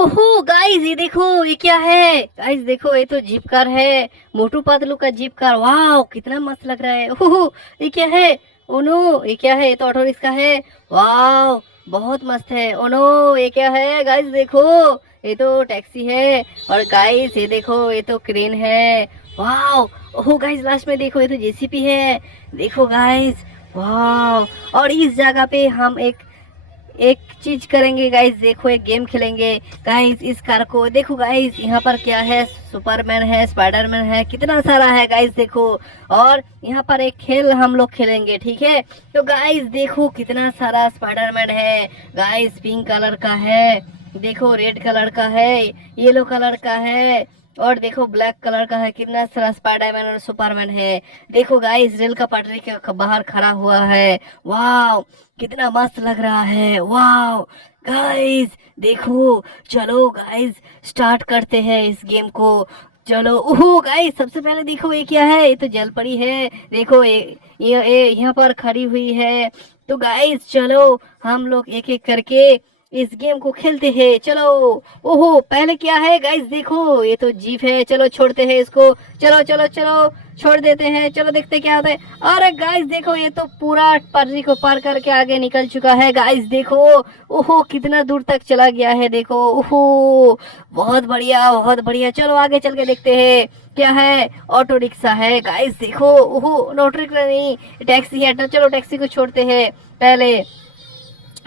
ओहो गाइस, ये देखो ये क्या है। गाइस देखो, ये तो जीप कार है। मोटू पतलू का जीप कार। वाह, कितना मस्त लग रहा है। ओहो, ये क्या है। ओ नो, ये क्या है। ये तो ऑटो रिक्शा है। वाह, बहुत मस्त है। ओ नो, ये क्या है। गाइस देखो, ये तो टैक्सी है। और गाइस ये देखो, ये तो क्रेन है। वाह। ओहो गाइस, लास्ट में देखो, ये तो जेसीबी है। देखो गाइस। वाह। और इस जगह पे हम एक एक चीज करेंगे गाइस। देखो, एक गेम खेलेंगे गाइस। इस कार को देखो गाइस, यहाँ पर क्या है। सुपरमैन है, स्पाइडरमैन है, कितना सारा है गाइस देखो। और यहाँ पर एक खेल हम लोग खेलेंगे, ठीक है। तो गाइस देखो, कितना सारा स्पाइडरमैन है गाइस। पिंक कलर का है, देखो रेड कलर का है, येलो कलर का है, और देखो ब्लैक कलर का है। कितना सारा स्पाइडरमैन और सुपरमैन है। देखो गाइस, रेल का पटरी के बाहर खड़ा हुआ है। वाह, कितना मस्त लग रहा है। वाह गाइस देखो, चलो गाइस स्टार्ट करते हैं इस गेम को। चलो। ओहो गाइस, सबसे पहले देखो ये क्या है। ये तो जल परी है। देखो ये यहाँ पर खड़ी हुई है। तो गाइस चलो, हम लोग एक एक करके इस गेम को खेलते हैं। चलो। ओहो, पहले क्या है गाइस। देखो, ये तो जीप है। चलो छोड़ते हैं इसको। चलो चलो चलो, छोड़ देते हैं। चलो देखते क्या होता है। अरे गाइस देखो, ये तो पूरा पटरी को पार करके आगे निकल चुका है। गाइस देखो, ओहो कितना दूर तक चला गया है। देखो, ओहो बहुत बढ़िया, बहुत बढ़िया। चलो आगे चल के देखते हैं क्या है। ऑटो रिक्शा है गाइस देखो। ओहो, ऑटो रिक्शा नहीं, टैक्सी है। तो चलो टैक्सी को छोड़ते हैं पहले।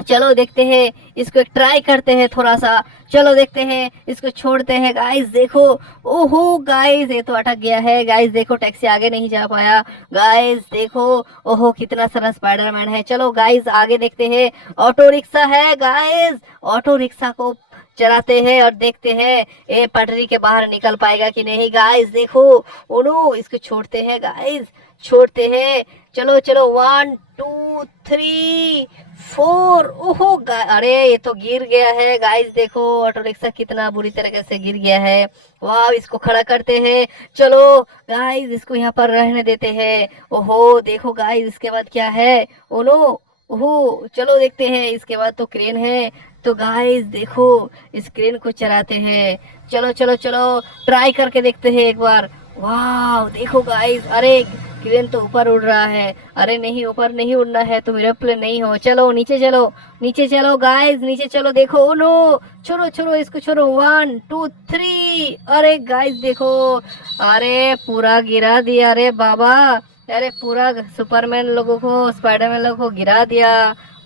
चलो देखते हैं, इसको एक ट्राई करते हैं थोड़ा सा। चलो देखते हैं, इसको छोड़ते हैं गाइस देखो। ओहो गाइस, ये तो अटक गया है। गाइस देखो, टैक्सी आगे नहीं जा पाया। गाइस देखो, ओहो कितना सारा स्पाइडरमैन है। चलो गाइस आगे देखते हैं। ऑटो रिक्शा है गाइस। ऑटो रिक्शा को चलाते हैं और देखते हैं ये पटरी के बाहर निकल पाएगा कि नहीं। गाइस देखो, ओनो इसको छोड़ते हैं गाइस, छोड़ते हैं। चलो चलो, 1 2 3 4। ओहो अरे, ये तो गिर गया है गाइस देखो। ऑटो रिक्शा कितना बुरी तरीके से गिर गया है। वाह, इसको खड़ा करते हैं। चलो गाइस, इसको यहाँ पर रहने देते हैं। ओहो देखो गाइस, इसके बाद क्या है। ओनो, ओहो चलो देखते हैं। इसके बाद तो क्रेन है। तो गाइस देखो, इस क्रेन को चलाते हैं। चलो चलो चलो, ट्राई करके देखते हैं एक बार। वाह देखो गाइस, अरे क्रेन तो ऊपर उड़ रहा है। अरे नहीं, ऊपर नहीं उड़ना है, तुम एरोप्लेन नहीं हो। चलो नीचे चलो, नीचे चलो गाइस, नीचे चलो। देखो, ओ नो, छोड़ो छोड़ो इसको, छोड़ो। 1 2 3। अरे गाइस देखो, अरे पूरा गिरा दिया रे बाबा। अरे पूरा सुपरमैन लोगों को, स्पाइडरमैन लोगों को गिरा दिया।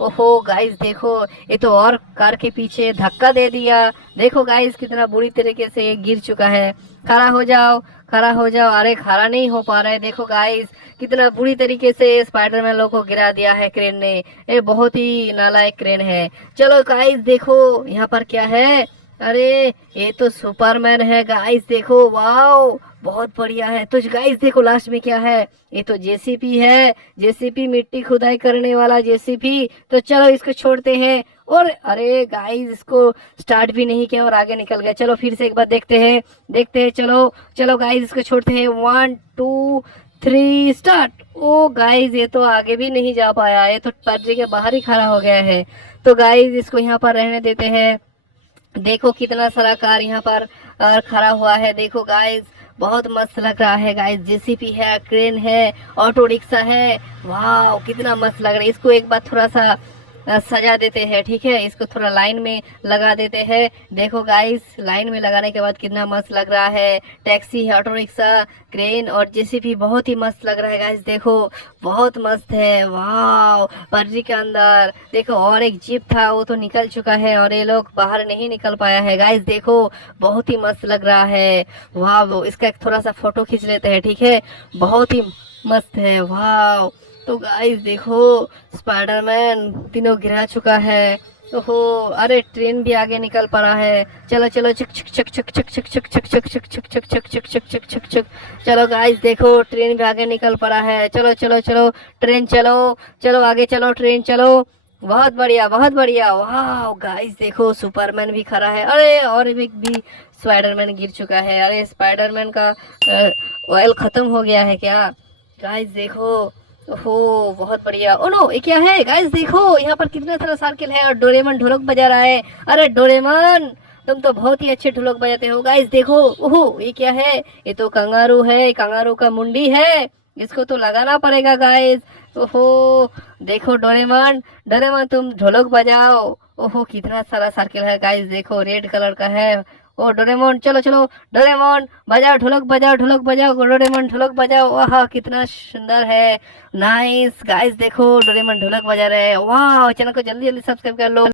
ओहो गाइस देखो, ये तो और कार के पीछे धक्का दे दिया। देखो गाइस, कितना बुरी तरीके से ये गिर चुका है। खड़ा हो जाओ, खड़ा हो जाओ। अरे खड़ा नहीं हो पा रहा है। देखो गाइस, कितना बुरी तरीके से स्पाइडरमैन लोग को गिरा दिया है क्रेन ने। ये बहुत ही नालायक क्रेन है। चलो गाइस देखो, यहाँ पर क्या है। अरे ये तो सुपरमैन है गाइस देखो। वाओ, बहुत बढ़िया है। तो गाइस देखो, लास्ट में क्या है। ये तो जेसीबी है। जेसीबी, मिट्टी खुदाई करने वाला जेसीबी। तो चलो इसको छोड़ते हैं। और अरे गाइस, इसको स्टार्ट भी नहीं किया और आगे निकल गया। चलो फिर से एक बार देखते हैं, देखते हैं। चलो चलो गाइस, इसको छोड़ते हैं। 1 2 3 स्टार्ट। ओ गाइस, ये तो आगे भी नहीं जा पाया। ये तो पर्दे के बाहर ही खड़ा हो गया है। तो गाइस, इसको यहाँ पर रहने देते हैं। देखो कितना सारा कार यहाँ पर खड़ा हुआ है। देखो गाइस, बहुत मस्त लग रहा है गाइस। जेसीबी है, क्रेन है, ऑटो रिक्शा है। वाह, कितना मस्त लग रहा है। इसको एक बार थोड़ा सा सजा देते हैं, ठीक है। इसको थोड़ा लाइन में लगा देते हैं। देखो गाइस, लाइन में लगाने के बाद कितना मस्त लग रहा है। टैक्सी है, ऑटो रिक्शा, क्रेन और जेसीबी, बहुत ही मस्त लग रहा है गाइस। देखो, बहुत मस्त है। वाह, पटरी के अंदर देखो और एक जीप था, वो तो निकल चुका है और ये लोग बाहर नहीं निकल पाया है गाइस। देखो, बहुत ही मस्त लग रहा है। वाह, इसका एक थोड़ा सा फोटो खींच लेते हैं, ठीक है। बहुत ही मस्त है। वाह। तो गाइस देखो, स्पाइडरमैन तीनों गिरा चुका है। ओहो, अरे ट्रेन भी आगे निकल पड़ा है। चलो चलो, चक चक चक चक चक चक चक चक चक चक चक चक चक चक चक चक चक चक। चलो गाइस देखो, ट्रेन भी आगे निकल पड़ा है। चलो चलो चलो, ट्रेन चलो, चलो आगे चलो, ट्रेन चलो। बहुत बढ़िया, बहुत बढ़िया। वाह गाइस देखो, सुपरमैन भी खड़ा है। अरे और एक भी स्पाइडरमैन गिर चुका है। अरे स्पाइडरमैन का ऑयल खत्म हो गया है क्या। गाइस देखो, ओहो बहुत बढ़िया। ओ नो, ये क्या है गाइस। देखो यहाँ पर कितना सारा साइकिल है और डोरेमन ढोलक बजा रहा है। अरे डोरेमन, तुम तो बहुत ही अच्छे ढोलक बजाते हो। गाइस देखो, ओहो ये क्या है? ये तो कंगारू है, कंगारू का मुंडी है, इसको तो लगाना पड़ेगा गाइस। ओहो देखो डोरेमोन, डोरेमोन तुम ढोलक बजाओ। ओहो कितना सारा सर्किल है गाइस, देखो रेड कलर का है। ओ डोरेमोन चलो चलो, डोरेमोन बजाओ ढोलक, बजाओ ढोलक, बजाओ डोरेमोन ढोलक बजाओ। वाह कितना सुंदर है, नाइस गाइस। देखो डोरेमोन ढोलक बजा रहे हैं। वाह चैनल को जल्दी जल्दी सब्सक्राइब कर लो।